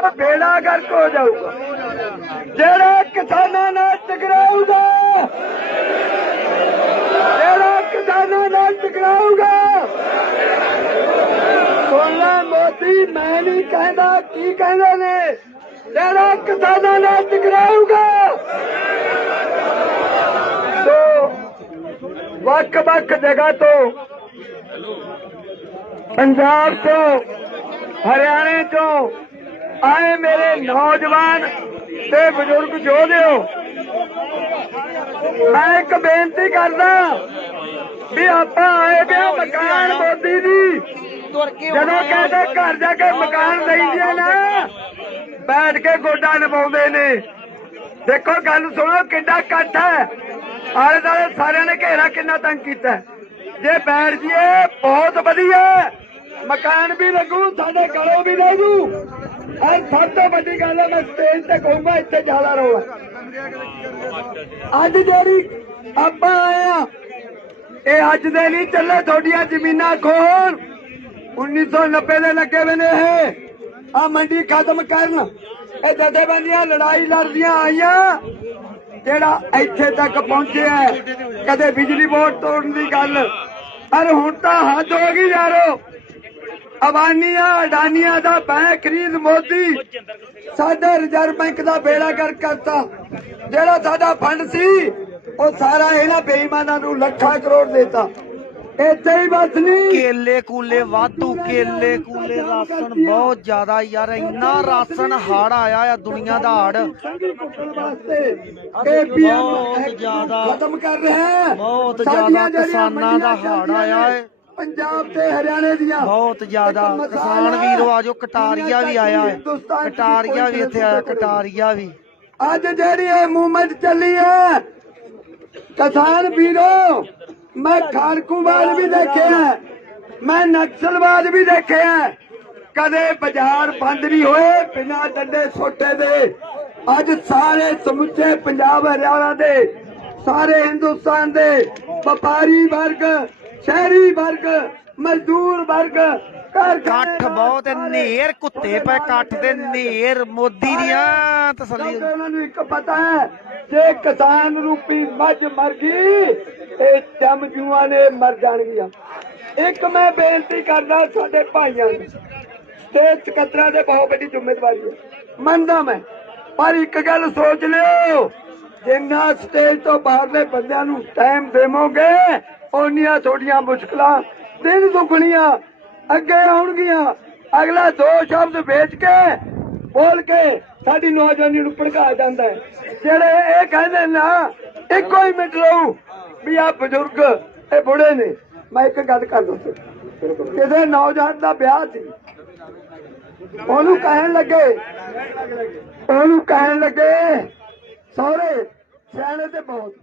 ਦਾ ਬੇੜਾ ਗਰਕ ਹੋ ਜਾਊਗਾ। ਜਿਹੜਾ ਕਿਸਾਨਾਂ ਨਾਲ ਟਕਰਾਊਗਾ, ਜਿਹੜਾ ਕਿਸਾਨਾਂ ਨਾਲ ਟਕਰਾਊਗਾ ਸੁਣ ਮੋਦੀ ਮੈਂ ਨਹੀਂ ਕਹਿੰਦਾ ਕੀ ਕਹਿੰਦੇ ਨੇ, ਜਿਹੜਾ ਕਿਸਾਨਾਂ ਨਾਲ ਟਕਰਾਊਗਾ ਵੱਖ-ਵੱਖ ਜਗ੍ਹਾ ਤੋਂ ਪੰਜਾਬ ਤੋਂ, ਹਰਿਆਣੇ ਤੋਂ ਆਏ ਮੇਰੇ ਨੌਜਵਾਨ ਤੇ ਬਜ਼ੁਰਗ ਯੋਧਿਓ ਮੈਂ ਇੱਕ ਬੇਨਤੀ ਕਰਦਾ ਵੀ ਆਪਾਂ ਆਏ ਪਿਆ ਮਕਾਨ ਮੋਦੀ ਦੀ ਜਦੋਂ ਕਹਿੰਦੇ ਘਰ ਜਾ ਕੇ ਮਕਾਨ ਦਈਏ ਨਾ, ਬੈਠ ਕੇ ਗੋਡਾ ਨਿਭਾਉਂਦੇ ਨੇ। ਦੇਖੋ, ਗੱਲ ਸੁਣੋ ਕਿੰਨਾ ਇਕੱਠ ਹੈ। ਆਲੇ ਦੁਆਲੇ ਸਾਰਿਆਂ ਨੇ ਘੇਰਾ ਕਿੰਨਾ ਤੰਗ ਕੀਤਾ। ਜੇ ਬੈਠ ਜੀਏ ਬਹੁਤ ਵਧੀਆ। ਮਕਾਨ ਵੀ ਲੱਗੂ, ਸਾਡੇ ਘਰੋਂ ਵੀ ਲੈ ਜੂ। ਔਰ ਸਭ ਤੋਂ ਵੱਡੀ ਗੱਲ ਹੈ ਮੈਂ ਸਟੇਜ ਤੇ ਕਹੂੰਗਾ ਇੱਥੇ ਜ਼ਿਆਦਾ ਰੋਲਾ। ਅੱਜ ਜਿਹੜੀ ਆਪਾਂ ਆਏ ਇਹ ਅੱਜ ਦੇ ਨਹੀਂ ਚੱਲੇ ਤੁਹਾਡੀਆਂ ਜ਼ਮੀਨਾਂ ਖੋਣ 1990 ਦੇ ਲੱਗੇ ਹੋਏ ਨੇ ਇਹ। ਆ ਮੰਡੀ ਖਤਮ ਕਰਨ। ਇਹ ਜਥੇਬੰਦੀਆਂ ਲੜਾਈ ਲੜਦੀਆਂ ਆਈਆਂ। ਜਿਹੜਾ ਇੱਥੇ ਤੱਕ ਪਹੁੰਚਿਆ ਕਦੇ ਬਿਜਲੀ ਬੋਰਡ ਤੋੜਨ ਦੀ ਗੱਲ। ਪਰ ਹੁਣ ਤਾਂ ਹੱਦ ਹੋ ਗਈ ਯਾਰੋ। ਅਬਾਨੀਆਂ ਅਡਾਨੀਆਂ ਦਾ ਬੈਂਕ ਖਰੀਦ ਮੋਦੀ। ਸਾਡੇ ਰਿਜ਼ਰਵ ਬੈਂਕ ਦਾ ਬੇੜਾ ਕਰ ਕਰਤਾ। ਜਿਹੜਾ ਸਾਡਾ ਫੰਡ ਸੀ ਉਹ ਸਾਰਾ ਇਹਨਾਂ ਬੇਈਮਾਨਾਂ ਨੂੰ ਲੱਖਾਂ ਕਰੋੜ ਦੇਤਾ। ਇੱਥੇ ਹੀ ਬਸ ਨਹੀਂ ਕੇਲੇ ਕੂਲੇ ਵਾਧੂ ਕੇਲੇ ਕੂਲੇ ਰਾਸ਼ਨ ਬਹੁਤ ਜ਼ਿਆਦਾ ਯਾਰ ਇੰਨਾ ਰਾਸ਼ਨ ਹੜ ਆਇਆ ਆ ਦੁਨੀਆ ਦਾ ਹੜ। ਬਹੁਤ ਜ਼ਿਆਦਾ ਖਤਮ ਕਰ ਰਿਹਾ ਬਹੁਤ ਜ਼ਿਆਦਾ ਕਿਸਾਨਾਂ ਦਾ ਹੜ ਆਇਆ ਹੈ। ਪੰਜਾਬ ਤੇ ਹਰਿਆਣੇ ਦੀਆਂ ਬਹੁਤ ਜ਼ਿਆਦਾ ਕਿਸਾਨ ਵੀਰੋ ਆਜੋ ਕਟਾਰੀਆ ਵੀ ਆਇਆ। ਹੈ ਕਟਾਰੀਆ ਵੀ ਇੱਥੇ ਆਇਆ ਕਟਾਰੀਆ ਵੀ। ਅੱਜ ਜਿਹੜੀ ਇਹ ਮੂਵਮੈਂਟ ਚੱਲੀ ਹੈ ਕਿਸਾਨ ਵੀਰੋ ਮੈਂ ਖਾੜਕੂਵਾਦ ਵੀ ਦੇਖਿਆ ਮੈਂ ਨਕਸਲਵਾਦ ਵੀ ਦੇਖਿਆ ਕਦੇ ਬਾਜ਼ਾਰ ਬੰਦ ਨਹੀਂ ਹੋਏ ਬਿਨਾਂ ਡੰਡੇ ਛੋਟੇ ਦੇ। ਅੱਜ ਸਾਰੇ ਸਮੁੱਚੇ ਪੰਜਾਬ ਹਰਿਆਣਾ ਦੇ ਸਾਰੇ ਹਿੰਦੁਸਤਾਨ ਦੇ ਵਪਾਰੀ ਵਰਗ ਸ਼ਹਿਰੀ ਵਰਗ ਮਜ਼ਦੂਰ ਵਰਗ ਕਾਰਖਾਨੇ ਕੱਠ ਬਹੁਤ ਨੇਰ ਕੁੱਤੇ ਪਏ ਕੱਠ ਦੇ ਨੇਰ ਮੋਦੀ ਦੀਆਂ ਤਸੱਲੀ ਉਹਨਾਂ ਨੂੰ ਇੱਕ ਪਤਾ ਹੈ ਜੇ ਕਿਸਾਨ ਰੂਪੀ ਮੱਝ ਮਰ ਗਈ ਇਹ ਜੰਮਜੂਆਂ ਨੇ ਮਰ ਜਾਣਗੀਆਂ। ਇੱਕ ਮੈਂ ਬੇਨਤੀ ਕਰਦਾ ਸਾਡੇ ਭਾਈਆਂ ਨੂੰ ਤੇ ਸਕੱਤਰਾਂ ਦੇ ਬਹੁਤ ਵੱਡੀ ਜ਼ਿੰਮੇਵਾਰੀ ਹੈ। ਮੰਨਦਾ ਮੈਂ ਪਰ ਇੱਕ ਗੱਲ ਸੋਚ ਲਿਓ ਜਿੰਨਾ ਸਟੇਜ ਤੋਂ ਬਾਹਰਲੇ ਬੰਦਿਆਂ ਨੂੰ ਟਾਈਮ ਦੇਵੋਗੇ, ਓਨੀਆਂ ਤੁਹਾਡੀਆਂ ਮੁਸ਼ਕਲਾਂ, ਦਿਨ ਦੁਗਣੀਆਂ, ਅੱਗੇ ਆਉਣਗੀਆਂ। ਅਗਲਾ ਦੋ ਸ਼ਬਦ ਵੇਚ ਕੇ ਬੋਲ ਕੇ ਸਾਡੀ ਨੌਜਵਾਨੀ ਨੂੰ ਭੜਕਾ ਜਾਂਦਾ ਹੈ। ਜਿਹੜੇ ਇਹ ਕਹਿੰਦੇ ਨਾ ਇੱਕੋ ਹੀ ਮਿੰਟ ਰਹੂ ਵੀ ਆ ਬਜ਼ੁਰਗ ਇਹ ਬੁੜੇ ਨੇ। ਮੈਂ ਇੱਕ ਗੱਲ ਕਰ ਦੋ ਕਿਸੇ ਨੌਜਵਾਨ ਦਾ ਵਿਆਹ ਸੀ, ਉਹਨੂੰ ਕਹਿਣ ਲੱਗੇ, ਉਹਨੂੰ ਕਹਿਣ ਲੱਗੇ ਸਹੁਰੇ ਸਿਆਣੇ ਤੇ ਬਹੁਤ।